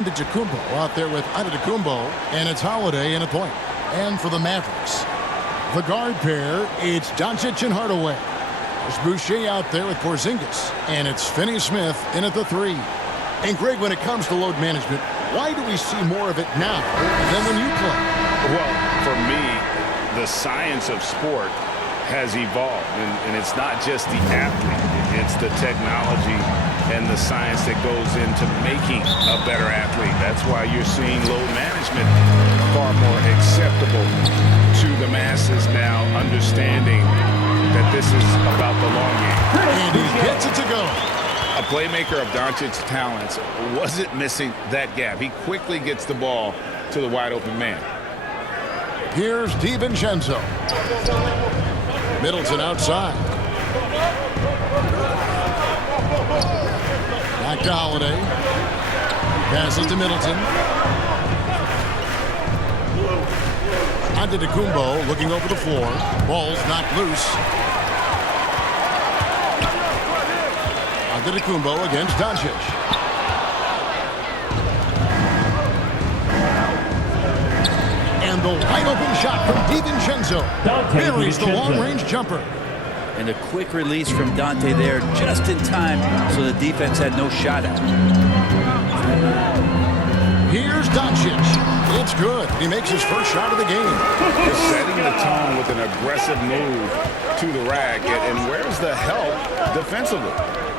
Antetokounmpo out there with Antetokounmpo, and it's Holiday in a point. And for the Mavericks, the guard pair, it's Doncic and Hardaway. There's Boucher out there with Porzingis, and it's Finney-Smith in at the 3. And Greg, when it comes to load management, why do we see more of it now than when you play? Well, for me, the science of sport has evolved, and it's not just the athlete. It's the technology and the science that goes into making a better athlete. That's why you're seeing load management far more acceptable to the masses now, understanding that this is about the long game. And he gets it to go. A playmaker of Doncic's talents wasn't missing that gap. He quickly gets the ball to the wide open man. Here's DiVincenzo. Middleton outside. Back to Holiday. Passes to Middleton. Antetokounmpo looking over the floor. Ball's knocked loose. Antetokounmpo against Doncic. And the wide open shot from DiVincenzo. Buries the long-range jumper. And a quick release from Dante there just in time so the defense had no shot at him. Here's Doncic. It's good. He makes his first shot of the game. Just setting the tone with an aggressive move to the rack. And where's the help defensively?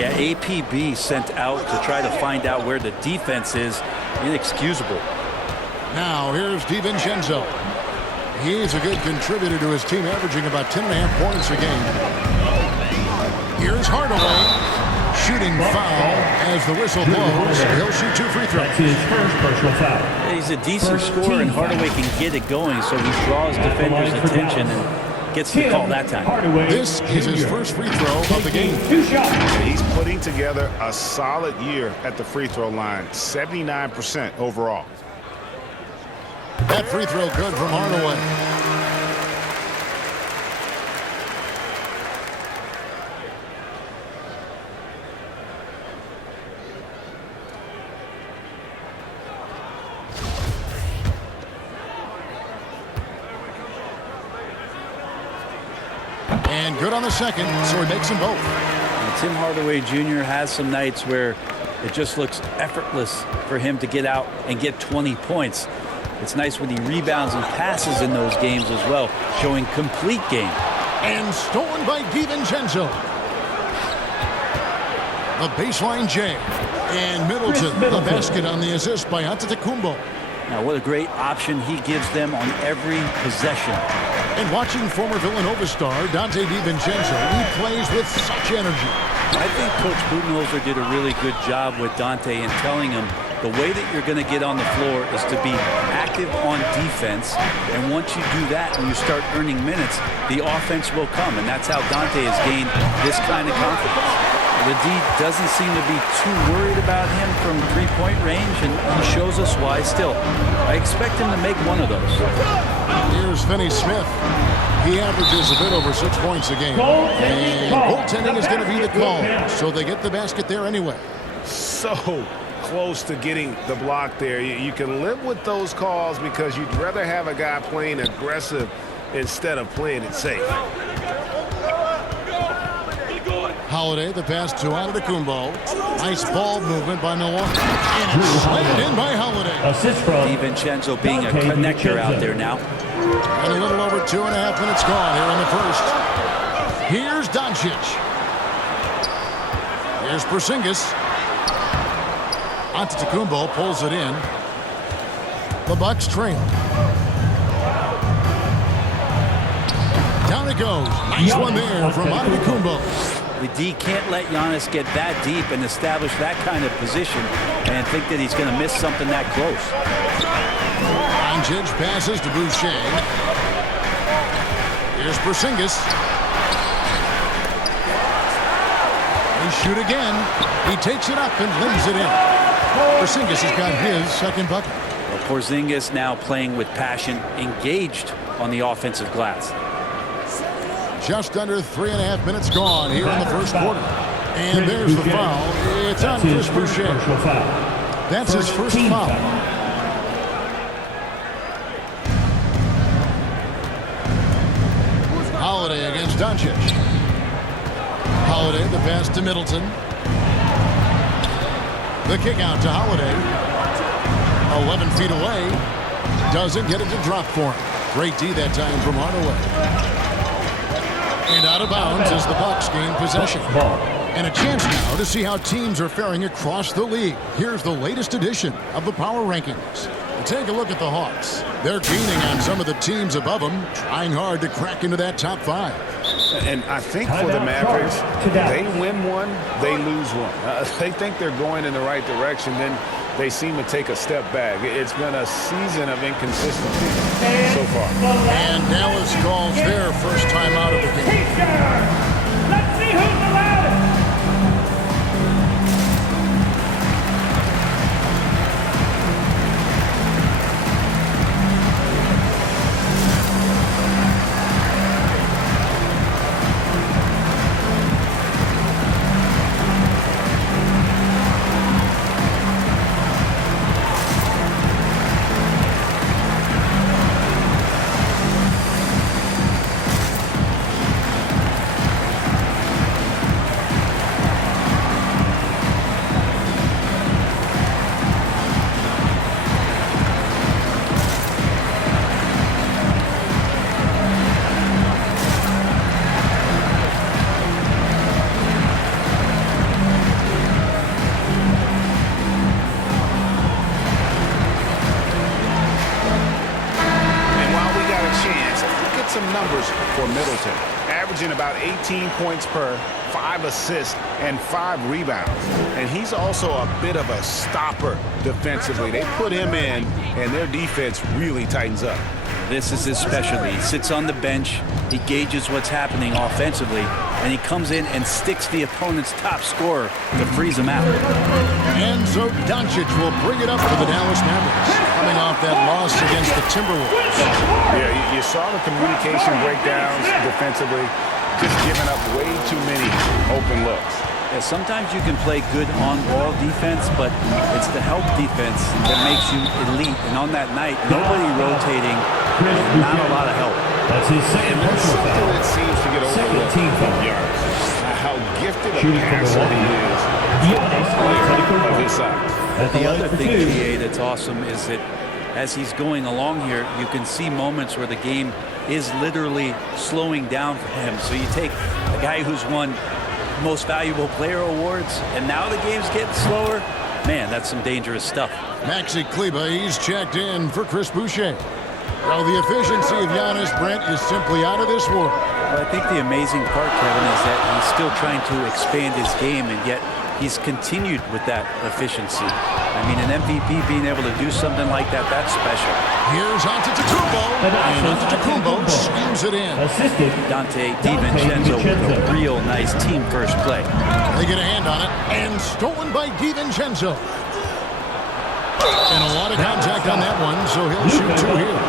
Yeah, APB sent out to try to find out where the defense is. Inexcusable. Now here's DiVincenzo. He's a good contributor to his team, averaging about 10.5 points a game. Here's Hardaway. Shooting foul as the whistle blows. He'll shoot 2 free throws. That's his first personal foul. Yeah, he's a decent scorer, and Hardaway can get it going, so he draws defenders' attention and gets the call that time. This is his first free throw of the game. He's putting together a solid year at the free throw line. 79% overall. That free throw good from Hardaway. And good on the second, so he makes them both. And Tim Hardaway Jr. has some nights where it just looks effortless for him to get out and get 20 points. It's nice when he rebounds and passes in those games as well, showing complete game. And stolen by DiVincenzo. The baseline jam. And Middleton, the basket on the assist by Antetokounmpo. Now, what a great option he gives them on every possession. And watching former Villanova star Dante DiVincenzo, he plays with such energy. I think Coach Budenholzer did a really good job with Dante in telling him the way that you're going to get on the floor is to be active on defense. And once you do that and you start earning minutes, the offense will come. And that's how Dante has gained this kind of confidence. The D doesn't seem to be too worried about him from three-point range, and he shows us why still. I expect him to make one of those. Here's Finney-Smith. He averages a bit over 6 points a game. And goaltending is going to be the call, so they get the basket there anyway. So close to getting the block there. You can live with those calls because you'd rather have a guy playing aggressive instead of playing it safe. Holiday, the pass to Antetokounmpo. Nice ball movement by Milwaukee. And it's slammed in by Holiday. Assist from DiVincenzo being a connector out there now. And a little over 2.5 minutes gone here in the first. Here's Doncic. Here's Porzingis. Antetokounmpo pulls it in. The Bucks trail. Down it goes. Nice one there from Antetokounmpo. The D can't let Giannis get that deep and establish that kind of position and think that he's going to miss something that close. Doncic passes to Boucher. Here's Porzingis. They shoot again. He takes it up and lays it in. Porzingis has got his second bucket. Well, Porzingis now playing with passion, engaged on the offensive glass. Just under 3.5 minutes gone here in the first quarter. And there's the foul. It's on Chris Boucher. That's his first foul. Holiday against Doncic. Holiday, the pass to Middleton. The kick out to Holiday. 11 feet away. Doesn't get it to drop for him. Great D that time from Hardaway. And out of bounds as the Bucks gain possession. And a chance now to see how teams are faring across the league. Here's the latest edition of the Power Rankings. Take a look at the Hawks. They're gaining on some of the teams above them, trying hard to crack into that top 5. And I think for the Mavericks, they win one, they lose one. They think they're going in the right direction, then they seem to take a step back. It's been a season of inconsistency so far. And Dallas calls their first time out of the game. Let's see who's the loudest. For Middleton, averaging about 18 points per, 5 assists, and 5 rebounds. And he's also a bit of a stopper defensively. They put him in, and their defense really tightens up. This is his specialty. He sits on the bench, he gauges what's happening offensively, and he comes in and sticks the opponent's top scorer to freeze him out. And so Doncic will bring it up for the Dallas Mavericks, coming off that loss against the Timberwolves. Yeah, you saw the communication breakdowns defensively, just giving up way too many open looks. Yeah, sometimes you can play good on-ball defense, but it's the help defense that makes you elite. And on that night, nobody rotating, and not a lot of help. That's his second personal foul. That seems to get overlooked team foul. yards. How gifted a Shooting from the passer line. he is of his size. The other thing, PA, that's awesome is that as he's going along here, you can see moments where the game is literally slowing down for him. So you take a guy who's won most valuable player awards, and now the game's getting slower. Man, that's some dangerous stuff. Maxi Kleba, he's checked in for Chris Boucher. Well, the efficiency of Giannis, Brent, is simply out of this world. Well, I think the amazing part, Kevin, is that he's still trying to expand his game, and yet he's continued with that efficiency. I mean, an MVP being able to do something like that, that's special. Here's Antetokounmpo, and Antetokounmpo slams it in. Assisted Dante DiVincenzo with a real nice team first play. They get a hand on it, and stolen by DiVincenzo. And a lot of contact on that one, so he'll shoot 2 here.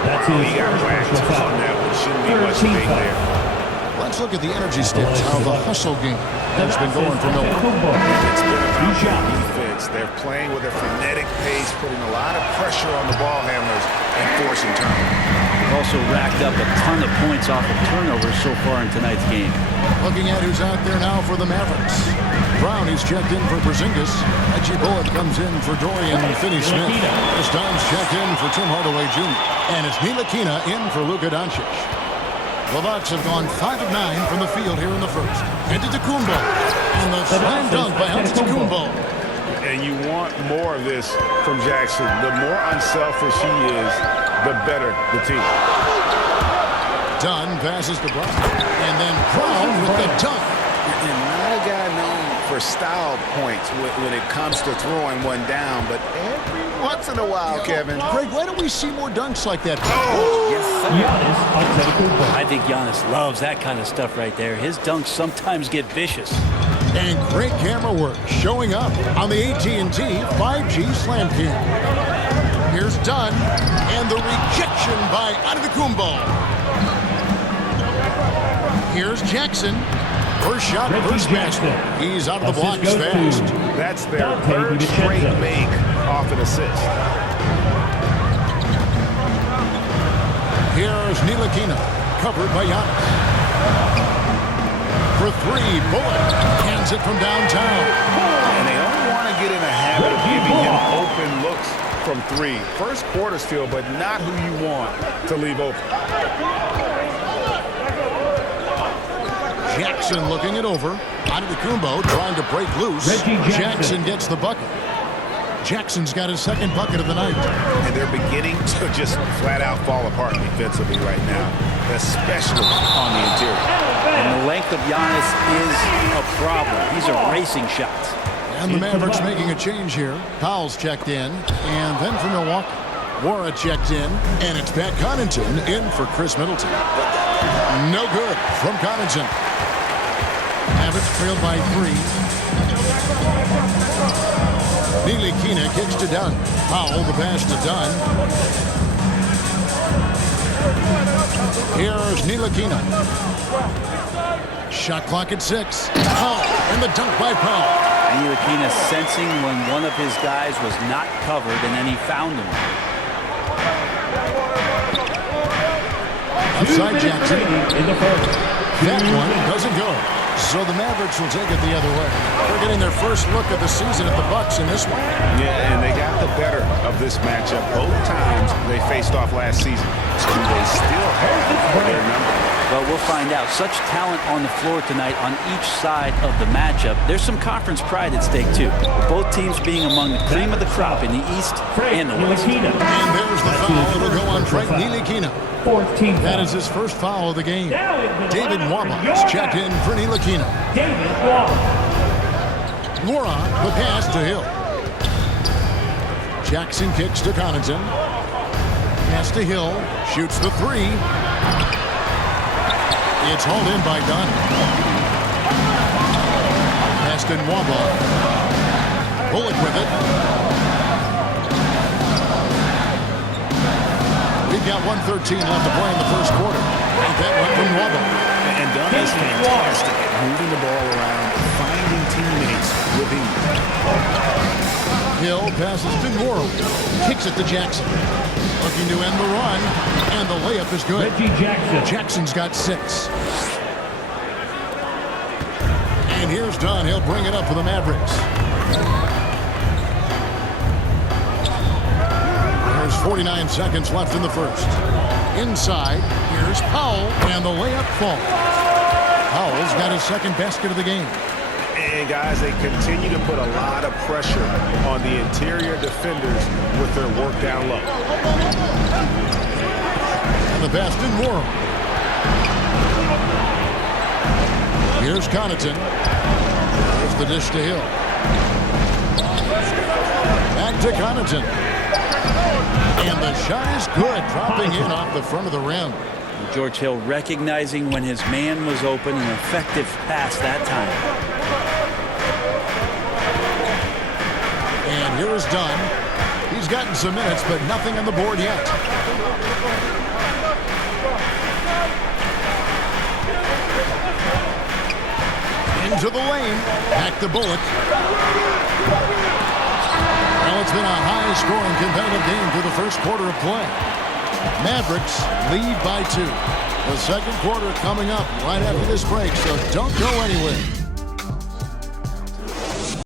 That's his He got whacked personal foul. on that one. Shouldn't be much debate there. Let's look at the energy stats, how the hustle game has been going for Milwaukee. It's been about their defense. They're playing with a frenetic pace, putting a lot of pressure on the ball handlers and forcing turnovers. Also racked up a ton of points off of turnovers so far in tonight's game. Looking at who's out there now for the Mavericks. Brown, he's checked in for Porzingis. Reggie Bullock comes in for Dorian Finney-Smith. This time's checked in for Tim Hardaway Jr. And it's Ntilikina in for Luka Doncic. The Bucks have gone 5 of 9 from the field here in the first. Antetokounmpo. And the slam dunk by Antetokounmpo. And you want more of this from Jackson. The more unselfish he is, the better the team. Dunn passes to Brown. And then Brown with the dunk. And not a guy known for style points when it comes to throwing one down, but every once in a while, Kevin. Greg, why don't we see more dunks like that? Giannis Antetokounmpo. I think Giannis loves that kind of stuff right there. His dunks sometimes get vicious. And great camera work showing up on the AT&T 5G Slam Cam. Here's Dunn, and the rejection by Antetokounmpo. Here's Jackson. First shot, Reggie first Jackson. basket. He's out of the blocks Assist goes fast. to That's their Dante third DiVincenzo. straight make off an assist. Here's Ntilikina, covered by Giannis. For three, Bullock hands it from downtown. And they don't want to get in a habit of giving him open looks from three. First quarter still, but not who you want to leave open. Jackson looking it over. Antetokounmpo trying to break loose. Reggie Jackson. Jackson gets the bucket. Jackson's got his second bucket of the night. And they're beginning to just flat out fall apart defensively right now, especially on the interior. And the length of Giannis is a problem. He's erasing shots. And the Mavericks making a change here. Powell's checked in. And then for Milwaukee, Wara checked in. And it's Pat Connaughton in for Chris Middleton. No good from Connaughton. Mavericks trailed by three. Ntilikina kicks to Dunn. Powell the pass to Dunn. Here's Ntilikina. Shot clock at 6. Powell and the dunk by Powell. Ntilikina sensing when one of his guys was not covered, and then he found him. Outside Jackson. in the first. That one doesn't go. So the Mavericks will take it the other way. They're getting their first look of the season at the Bucks in this one. Yeah, and they got the better of this matchup both times they faced off last season. Do they still have their number? Well, we'll find out. Such talent on the floor tonight on each side of the matchup. There's some conference pride at stake, too. Both teams being among the cream of the crop in the East and the West. And there's the foul. It'll go on Frank Ntilikina. 14 That is his first foul of the game. David Waba is checked in for Ntilikina. David Waba. Wara, the pass to Hill. Jackson kicks to Connaughton. Pass to Hill. Shoots the three. It's hauled in by Dunn. Pass to Waba. Bullock with it. We've got 1:13 left to play in the first quarter. And that went from Waba. And Dunn is fantastic at moving the ball around, finding teammates with him. Hill passes to Morrow. Kicks it to Jackson. Looking to end the run. And the layup is good. Reggie Jackson. Jackson's got 6. And here's Dunn. He'll bring it up for the Mavericks. There's 49 seconds left in the first. Inside, here's Powell, and the layup falls. Powell's got his second basket of the game. And guys, they continue to put a lot of pressure on the interior defenders with their work down low. And the pass to Morrow. Here's Connaughton. Here's the dish to Hill. Back to Connaughton. And the shot is good, dropping in off the front of the rim. George Hill recognizing when his man was open, an effective pass that time. And here is Dunn. He's gotten some minutes, but nothing on the board yet. Into the lane. Back to Bullock. Well, it's been a high-scoring competitive game through the first quarter of play. Mavericks lead by 2. The second quarter coming up right after this break, so don't go anywhere.